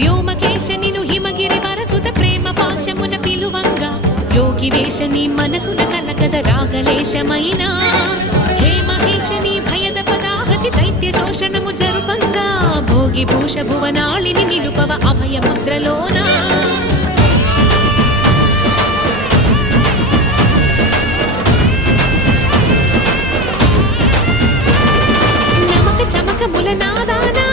వ్యోమకేశ నిను హిమగిరి వరసుత ప్రేమ పాశమున పిలువంగా యోగి వేషని మనసున కలకద రాగలేశమైనా హే మహేశని భయద పదాహతి దైత్య శోషణము జరుపంగా భోగి భూష భువనాళిని నిలుపవ అభయ ముద్రలోనా నమక చమక ముల నాదానా